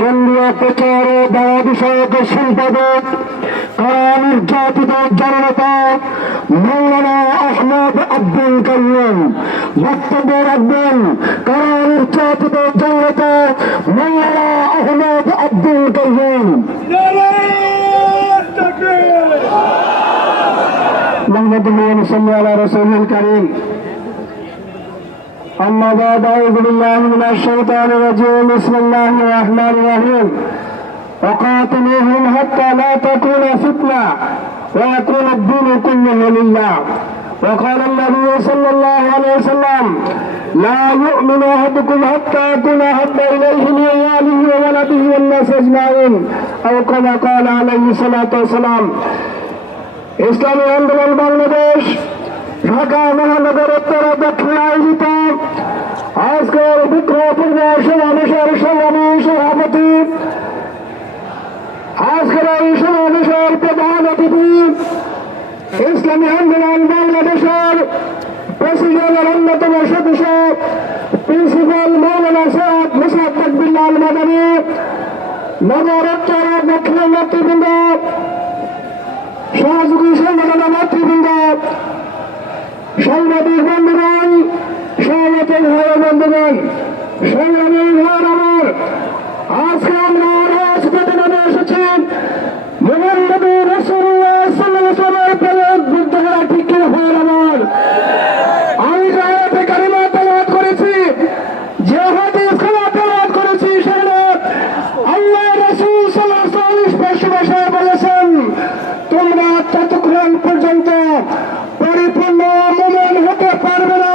কেন্দ্রীয় প্রচার ও দাওয়া বিষয়ক সম্পাদক নির্যাতিত জননেতা মৌলানা আহমদ আব্দুল কাইয়ুম বক্তব্য রাখবেন। নির্যাতিত জননেতা মৌলানা আহমদ আব্দুল কাইয়ুম। أما بعد أعوذ بالله من الشيطان الرجيم بسم الله الرحمن الرحيم وقاتلوهم حتى لا تكون فتنة ويكون الدين كله لله وقال النبي صلى الله عليه وسلم لا يؤمن أحدكم حتى يكون أحب إليه من ماله وولده والناس أجمعين أو كما قال عليه الصلاة والسلام। ইসলামী আন্দোলন বাংলাদেশ ঢাকা মহানগর উত্তর দক্ষিণ আয়োজিত আজকের বিক্ষোভপূর্ণ সমাবেশের সংগ্রামী সভাপতি, আজকের এই সমাবেশের প্রধান অতিথি ইসলামী আন্দোলন বাংলাদেশের প্রেসিডেন্টের অন্যতম সদস্য প্রিন্সিপাল মৌলানা সৈয়দ মুসাদ্দেক বিল্লাল মাদানী, নগর উত্তর দক্ষিণ নেতৃবৃন্দ, সহযোগী সংগঠনের নেতৃবৃন্দ, সাংবাদিক বন্ধুগণ, সমাবেশের ভাই বন্ধুগণ, সংগ্রামী ভাই আমার, আজকে আমরা রাজপথে নেমে এসেছি মুহাম্মদ রাসূলুল্লাহ সাল্লাল্লাহু আলাইহি ওয়াসাল্লামের প্রেরক বুদ্ধরা ঠিক হয় আমার। আমি যে আয়াতে কারিমা তেলাওয়াত করেছি, যে হাদিস তেলাওয়াত করেছি, সেখানে আল্লাহ রাসূল সাল্লাল্লাহু আলাইহি ওয়াসাল্লাম স্পষ্ট ভাষায় বলেছেন, তোমরা ততক্ষণ পর্যন্ত পরিপূর্ণ মুমিন হতে পারবে না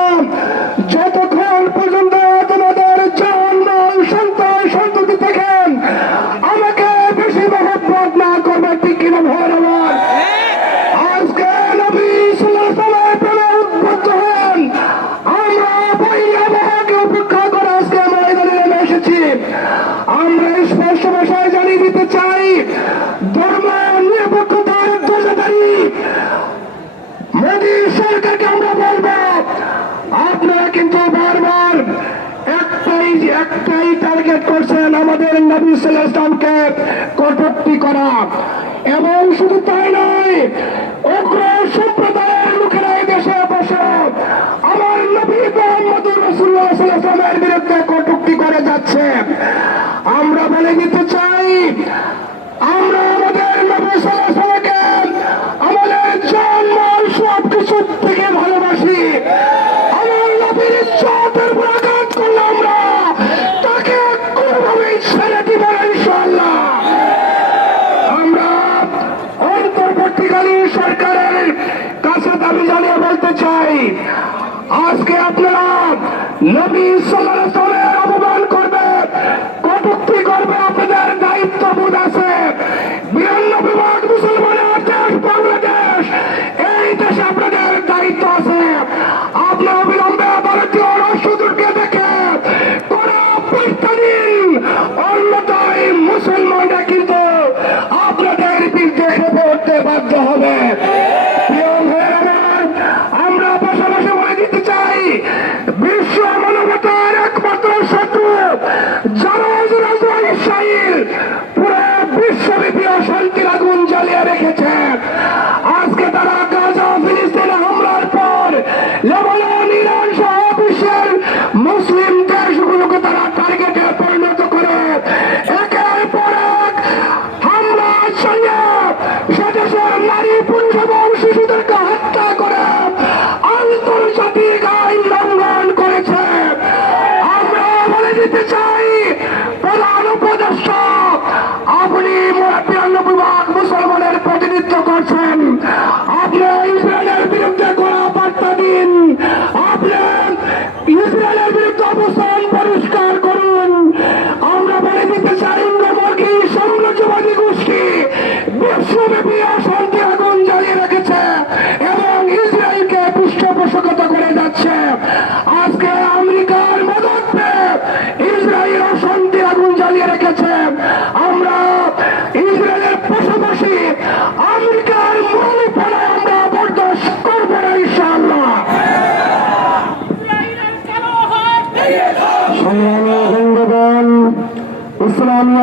যতক্ষণ পর্যন্ত তোমাদের জান মাল সন্তান সন্ততি থেকে আমাকে বেশি মহব্বত না করবে। ঠিক কিনা ভাই আমার? আজকে নবী সাল্লাল্লাহু আলাইহি ওয়াসাল্লামের প্রেমে উদ্বুদ্ধ হন আমরা ভয়াবহকে উপেক্ষা করে আজকে আমরা এখানে নেমে এসেছি। আমরা স্পষ্ট ভাষায় জানিয়ে দিতে চাই, ধর্ম নিরপেক্ষতার দোষাদারী মোদী সরকারকে আমরা বলবো, আপনারা কিন্তু বারবার একটাই টার্গেট করছেন, আমাদের নবী সাল্লাল্লাহু আলাইহি ওয়াসাল্লামকে কটূক্তি করা। এবং শুধু তাই নয়, উগ্র সম্প্রদায়ের লোকেরা এই দেশে বসে আমার নবী মুহাম্মদুর রাসূলুল্লাহ সাল্লাল্লাহু আলাইহি ওয়াসাল্লামের বিরুদ্ধে কটূক্তি করে যাচ্ছে। আমরা বলে দিতে চাই, আমরা আমাদের নবী সাল্লাল্লাহু আলাইহি ওয়াসাল্লামকে আমাদের জান মাল সবকিছু থেকে ভালোবাসি। আমার নবীর ইজ্জতের উপর আঘাত করলে আমরা তাকে কোনোভাবেই ছেড়ে দিব না ইনশাআল্লাহ। আমরা অন্তর্বর্তীকালীন সরকারের কাছে দাবি জানিয়ে বলতে চাই, আজকে আপনারা নবী সাল্লাল্লাহু আলাইহি ওয়াসাল্লামের অপমান করবে, কটূক্তি করবে, আপনাদের দায়িত্ববোধ আছে। 92 ভাগ মুসলমানের দেশ বাংলাদেশ, এই দেশে আপনাদের দায়িত্ব আছে। আপনারা অবিলম্বে ভারতীয় রাষ্ট্রদূতকে দেখে কড়া বার্তা দিন, অন্যথায় মুসলমানরা কিন্তু আপনাদের বিরুদ্ধে খেপে উঠতে বাধ্য হবে। আমরা পাশাপাশি বলে দিতে চাই, বিশ্ব মানবতার একমাত্র শত্রু যারা ইসরায়েল পুরো বিশ্বব্যাপী অশান্তির আগুন জ্বালিয়ে রেখেছে। আজকে তারা গাজা ফিলিস্তিনে হামলার পর লেবানন, ইরান সহ বিশ্বের মুসলিম দেশগুলোকে তারা টার্গেটে পরিণত করে একের পর এক হামলা চালিয়ে সেদেশের নারী, পুরুষ এবং শিশুদেরকে হত্যা করে আন্তর্জাতিক আইন লঙ্ঘন করেছে। আমরা বলে দিতে চাই, প্রধান উপদেষ্টা আপনি 92 ভাগ মুসলমানের প্রতিনিধিত্ব করছেন, আপনি ইসরায়েলের বিরুদ্ধে কড়া বার্তা দিন, আপনি ইসরায়েলের বিরুদ্ধে অবস্থান পরিষ্কার করুন। আমরা বলে দিতে চাই, ইন্দ্রমর্গী সাম্রাজ্যবাদী গোষ্ঠী বিশ্বব্যাপী অশান্তি আগুন জ্বালিয়ে রেখেছে এবং ইসরায়েলকে পৃষ্ঠপোষকতা করে যাচ্ছে। আজকে আমেরিকার মদত পেয়ে ইসরায়েল অশান্তি আগুন জ্বালিয়ে রেখেছে। আমরা ইসরায়েলের পাশাপাশি আমেরিকার মৌলিকপনায় আমরা বরদাস্ত করব না ইনশাআল্লাহ। সংগ্রামী বন্ধুগণ, ইসলামী